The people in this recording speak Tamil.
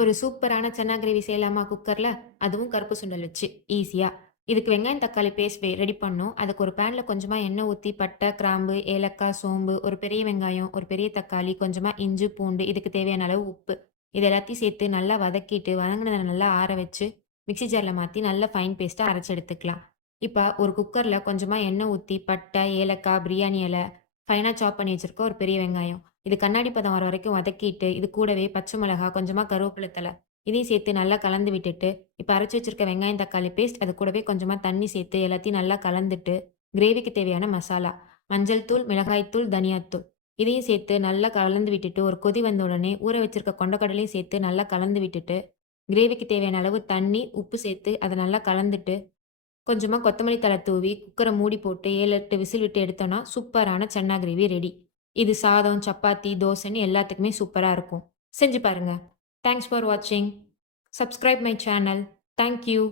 ஒரு சூப்பரான சன்னா கிரேவி செய்யலாமா குக்கர்ல? அதுவும் கருப்பு சுண்டல் வச்சு, ஈஸியா. இதுக்கு வெங்காயம், தக்காளி பேஸ்ட் ரெடி பண்ணணும். அதுக்கு ஒரு பேன்ல கொஞ்சமா எண்ணெய் ஊத்தி, பட்டை, கிராம்பு, ஏலக்காய், சோம்பு, ஒரு பெரிய வெங்காயம், ஒரு பெரிய தக்காளி, கொஞ்சமா இஞ்சி, பூண்டு, இதுக்கு தேவையான அளவு உப்பு. இது எல்லாத்தையும் சேர்த்து நல்லா வதக்கிட்டு, வதங்குனத நல்லா ஆற வச்சு, மிக்ஸி ஜார்ல மாத்தி நல்ல ஃபைன் பேஸ்ட்டா அரைச்சு எடுத்துக்கலாம். இப்ப ஒரு குக்கர்ல கொஞ்சமா எண்ணெய் ஊத்தி, பட்டை, ஏலக்காய், பிரியாணி இலை, ஃபைனா சாப் பண்ணி வச்சிருக்க ஒரு பெரிய வெங்காயம். இது கண்ணாடி பதம் வர வரைக்கும் வதக்கிட்டு, இது கூடவே பச்சை மிளகாய், கொஞ்சமா கருவேப்பிலை தழை இதையும் சேர்த்து நல்லா கலந்து விட்டுட்டு, இப்ப அரைச்சு வச்சிருக்க வெங்காயம், தக்காளி பேஸ்ட் அது கூடவே கொஞ்சமா தண்ணி சேர்த்து எல்லாத்தையும் நல்லா கலந்துட்டு, கிரேவிக்கு தேவையான மசாலா, மஞ்சள் தூள், மிளகாய் தூள், தனியாத்தூள் இதையும் சேர்த்து நல்லா கலந்து விட்டுட்டு, ஒரு கொதி வந்த உடனே ஊற வச்சிருக்க கொண்டைக்கடலையும் சேர்த்து நல்லா கலந்து விட்டுட்டு, கிரேவிக்கு தேவையான அளவு தண்ணி, உப்பு சேர்த்து அத நல்லா கலந்துட்டு, கொஞ்சமா கொத்தமல்லி தழை தூவி, குக்கர மூடி போட்டு 7, 8 விசில் விட்டு எடுத்தோம்னா, சூப்பரான சன்னா கிரேவி ரெடி. இது சாதம், சப்பாத்தி, தோசைன்னு எல்லாத்துக்குமே சூப்பரா இருக்கும். செஞ்சு பாருங்க. தேங்க்ஸ் ஃபார் வாட்சிங். Subscribe my channel. Thank you.